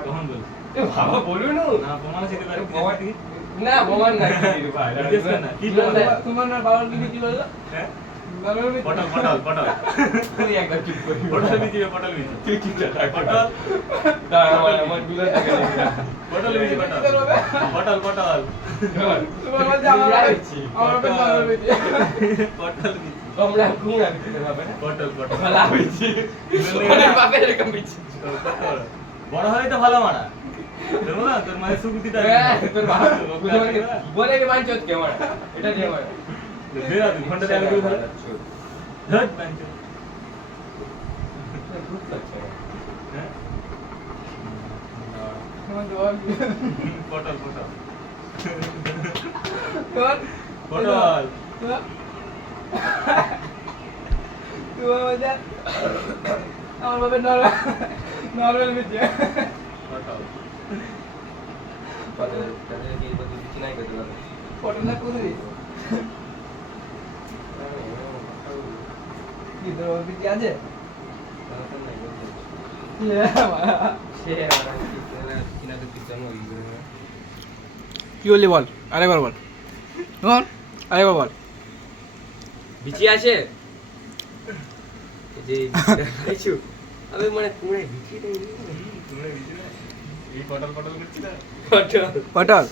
কখন বল এ বাবা বলুন না প্রমাণ আছে তার বাবা না প্রমাণ নাই ভাই কি বললে তোমার না বাবার কি বললো হ্যাঁ বাবার পটল তুই একদম ঠিক করি পটল বিচিবে পটল বিচি তুই ঠিক আছে পটল দাঁড়া আমার দুলা টাকা দিবি পটল বিচি পটল তোমার মধ্যে আমার বাবার বিচি পটল বিচি তোমরা ঘুম আর দিতে হবে না পটল ভালো বিচি ওরে বাপের এরকম বিচি বড় হয় তো ভালো মানা তোর না তোর মানে সুকুতিটা তোর বাবা বলে রে মান চোদ কে মারা এটা দিয়ে মারা বেরা তুই ঘন্টা দিয়ে আগে ধর ধর মান চোদ হ্যাঁ পটল তোমার মধ্যে আমার বাবার নরমাল বিচি পটল না কোন দিই কি তোর বিচি আছে কি বললি বল আরেকবার বল বল আরেকবার বল বিচি আছে যে কিছু আমি মানে তোমরা বিচি এই পটল করছিস না পটল